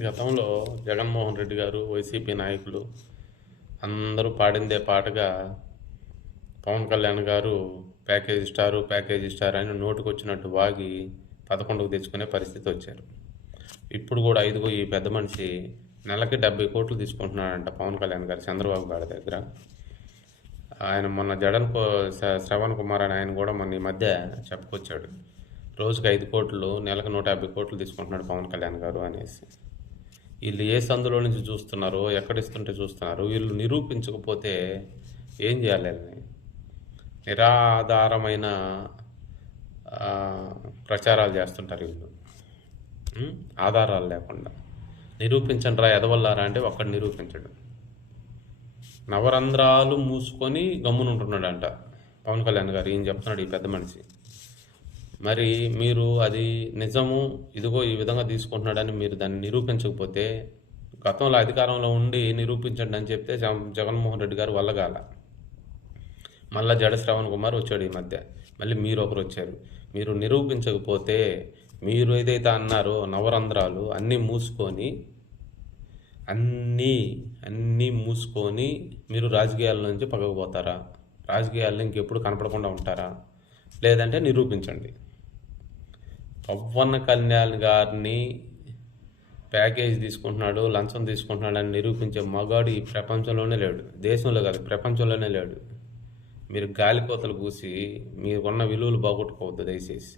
గతంలో జగన్మోహన్ రెడ్డి గారు, వైసీపీ నాయకులు అందరూ పాడిందే పాటగా పవన్ కళ్యాణ్ గారు ప్యాకేజీ స్టార్ అని నోటుకొచ్చినట్టు వాగి 11కు తెచ్చుకునే పరిస్థితి వచ్చారు. ఇప్పుడు కూడా ఇదిగో ఈ పెద్ద మనిషి నెలకి 70 కోట్లు తీసుకుంటున్నాడంట పవన్ కళ్యాణ్ గారు చంద్రబాబు గారి దగ్గర. ఆయన మొన్న శ్రవణ్ కుమార్ అని ఆయన కూడా మొన్న ఈ మధ్య చెప్పుకొచ్చాడు. రోజుకి 5 కోట్లు, నెలకు 150 కోట్లు తీసుకుంటున్నాడు పవన్ కళ్యాణ్ గారు అనేసి. వీళ్ళు ఏ సందులో నుంచి చూస్తున్నారో, ఎక్కడిస్తుంటే చూస్తున్నారు. వీళ్ళు నిరూపించకపోతే ఏం చేయాలి? వీళ్ళని నిరాధారమైన ప్రచారాలు చేస్తుంటారు వీళ్ళు, ఆధారాలు లేకుండా. నిరూపించండి రా ఎదవల్లారా అంటే ఒక్కడు నిరూపించడు. నవరంధ్రాలు మూసుకొని గమ్మునుంటున్నాడంట పవన్ కళ్యాణ్ గారు. ఈయన చెప్తున్నాడు ఈ పెద్ద మనిషి. మరి మీరు అది నిజము, ఇదిగో ఈ విధంగా తీసుకుంటున్నాడని మీరు దాన్ని నిరూపించకపోతే, గతంలో అధికారంలో ఉండి నిరూపించండి అని చెప్తే జగన్మోహన్ రెడ్డి గారు వల్లగాల. మళ్ళీ శ్రవణ్ కుమార్ వచ్చాడు ఈ మధ్య. మళ్ళీ మీరు ఒకరు వచ్చారు. మీరు నిరూపించకపోతే, మీరు ఏదైతే అన్నారో నవరంధ్రాలు అన్నీ మూసుకొని మీరు రాజకీయాల నుంచి పగకపోతారా? రాజకీయాల్లో ఇంకెప్పుడు కనపడకుండా ఉంటారా? లేదంటే నిరూపించండి. పవన్ కళ్యాణ్ గారిని ప్యాకేజ్ తీసుకుంటున్నాడు, లంచం తీసుకుంటున్నాడు అని నిరూపించే మగాడు ఈ ప్రపంచంలోనే లేడు. దేశంలో కాదు, ప్రపంచంలోనే లేడు. మీరు గాలికోతలు కూసి మీకున్న విలువలు బాగొట్టుకోవద్దు దయచేసి.